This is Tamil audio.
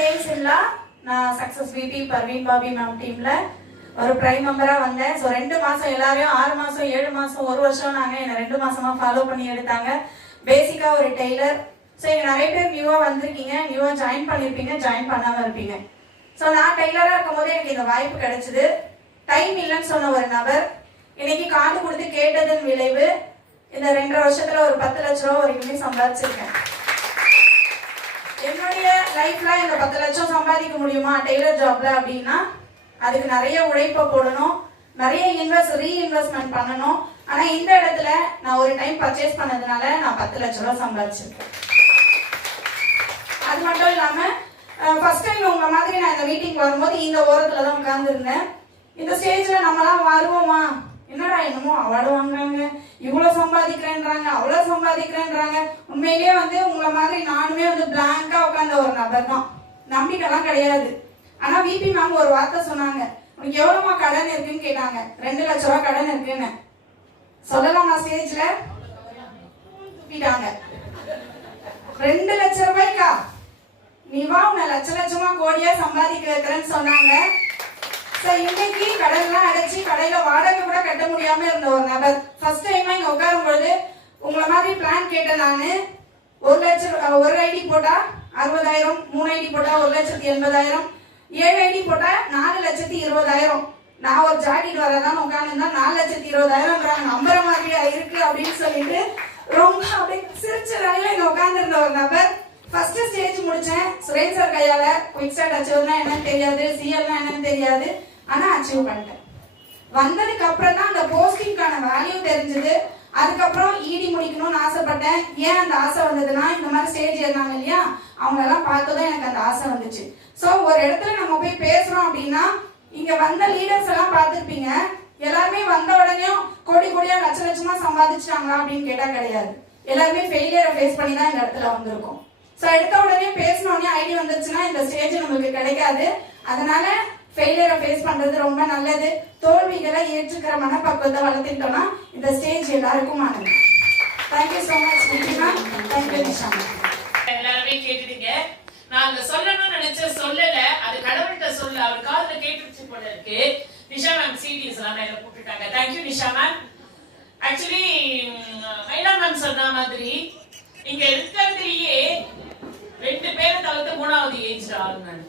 டேஸ் இல்ல நான் success VP Parveen Babi ma'am டீம்ல ஒரு பிரைம் மெம்பரா வந்தேன். ஸோ 2 மாசம் எல்லாரையும் 6 மாசம் 7 மாசம் 1 வருஷம் நாங்க என்ன 2 மாசமா ஃபாலோ பண்ணி எடுத்தாங்க. பேசிக்கா ஒரு டெய்லர். ஸோ இங்க நிறைய பேர் நியூவா வந்திருக்கீங்க, நியூவா ஜாயின் பண்ணிருப்பீங்க, ஜாயின் பண்ணாம இருப்பீங்க. ஸோ நான் டெய்லரா இருக்கும் போது எனக்கு இந்த வாய்ப்பு கிடைச்சது. டைம் இல்லைன்னு சொன்ன ஒரு நபர் இன்னைக்கு காது கொடுத்து கேட்டதன் விளைவு இந்த 2.5 வருஷத்துல ஒரு 10 லட்ச ரூபா வரைக்குமே சம்பாதிச்சிருக்கேன். என்னுடைய லைஃப்ல இந்த 10 லட்சம் சம்பாதிக்க முடியுமா டெய்லர் ஜாப்ல அப்படின்னா அதுக்கு நிறைய உழைப்பை போடணும், நிறைய ரீஇன்வெஸ்ட்மெண்ட் பண்ணணும். ஆனா இந்த இடத்துல நான் ஒரு டைம் பர்ச்சேஸ் பண்ணதுனால நான் 10 லட்ச ரூபாய் சம்பாதிச்சிருக்கேன். அது மட்டும் இல்லாம ஃபர்ஸ்ட் டைம் உங்க மாதிரி நான் இந்த மீட்டிங் வரும்போது இந்த ஓரத்துல தான் உட்கார்ந்து இருந்தேன். இந்த ஸ்டேஜ்ல நம்மளாம் வருவோமா, என்னடா என்னமோ அவார்டு வாங்குறாங்க, இவ்வளவு சம்பாதிக்கிறேன்றாங்க, அவ்வளவு சம்பாதிக்கிறேன்றாங்க. உண்மையிலேயே உங்களை மாதிரி நானுமே பிளாங்கா உட்கார்ந்த ஒரு நபர் தான், நம்பிக்கைலாம் கிடையாது. ஆனா விபி மேம் ஒரு வார்த்தை சொன்னாங்க, உனக்கு எவ்வளவுமா கடன் இருக்குன்னு கேட்டாங்க. 2 லட்ச ரூபாய் கடன் இருக்குன்னு சொல்லலாமா ஸ்டேஜ்ல? தூக்கிட்டாங்க. 2 லட்ச ரூபாய்க்கா நீ வா, உன்னை லட்ச லட்சமா கோடியா சம்பாதிக்க வைக்கிறேன்னு சொன்னாங்க. இன்னைக்கு கடன்லாம் அடைச்சி கடையில வாடகை கூட கட்ட முடியாம இருந்த ஒரு நபர் ஃபர்ஸ்ட் டைமா இங்க உட்காரும் பொழுது உங்களை மாதிரி பிளான் கேட்டேன். நானு 1 லட்சம், ஒரு ஐடி போட்டா 60,000, 3 ஐடி போட்டா 1,80,000, 7 ஐடி போட்டா 4,20,000. நான் ஒரு ஜாக்கெட் வரதான் உட்காந்துருந்தா 4,20,000 நம்புற மாதிரியா இருக்கு அப்படின்னு சொல்லிட்டு ரொம்ப அப்படியே சிரிச்ச வேலையில இங்க உட்கார்ந்து இருந்த ஒரு நபர். ஃபர்ஸ்ட் ஸ்டேஜ் முடிச்சேன் சுரேஷ் சார் கையால. குயிக் ஸ்டார்ட் அச்சீவ்னா என்னன்னு தெரியாது, சிஎல்னா என்னன்னு தெரியாது, ஆனா அச்சீவ் பண்ணிட்டேன். வந்ததுக்கு அப்புறம் தான் அந்த போஸ்டிங்கான வேல்யூ தெரிஞ்சது. அதுக்கப்புறம் இடி முடிக்கணும்னு ஆசைப்பட்டேன். ஏன் அந்த ஆசை வந்ததுன்னா இந்த மாதிரி ஸ்டேஜ் இருந்தாங்க இல்லையா, அவங்களெல்லாம் பார்த்ததும் எனக்கு அந்த ஆசை வந்துச்சு. ஸோ ஒரு இடத்துல நம்ம போய் பேசுறோம் அப்படின்னா இங்க வந்த லீடர்ஸ் எல்லாம் பார்த்துருப்பீங்க, எல்லாருமே வந்த உடனே கோடி கோடியா லட்ச லட்சமா சம்பாதிச்சிட்டாங்களா அப்படின்னு கேட்டா கிடையாது. எல்லாருமே ஃபெயிலியரை ஃபேஸ் பண்ணி தான் இந்த இடத்துல வந்திருக்கோம். ஸோ எடுத்த உடனே பேசினோடனே ஐடி வந்துருச்சுன்னா இந்த ஸ்டேஜ் நம்மளுக்கு கிடைக்காது. அதனால ஃபெயிலியரை ஃபேஸ் பண்றது ரொம்ப நல்லது. தோல்விகளை ஏற்றுக்கிற மனப்பக்குவத்தை வளர்த்துட்டோம்னா இந்த ஸ்டேஜ் எல்லாருக்கும் ஆனது. Thank you so much Nisha. Thank you Nisha. எல்லாருமே கேட்டுட்டீங்க. நான் அந்த சொல்லணும்னு நினைச்ச சொல்லல, அது கடவுள்கிட்ட சொல்ல அவர் காதுல கேட்டுருச்சு போல இருக்கு. நிஷா மேம் சீரியஸ் எல்லாம் மேல போட்டுட்டாங்க. Thank you Nisha ma'am. ஆக்சுவலி மைனா மேம் சொன்ன மாதிரி இங்க இருக்கிறதுலயே 2 பேரை தவிர்த்து 3வது ஏஜ் ஆள் நான்.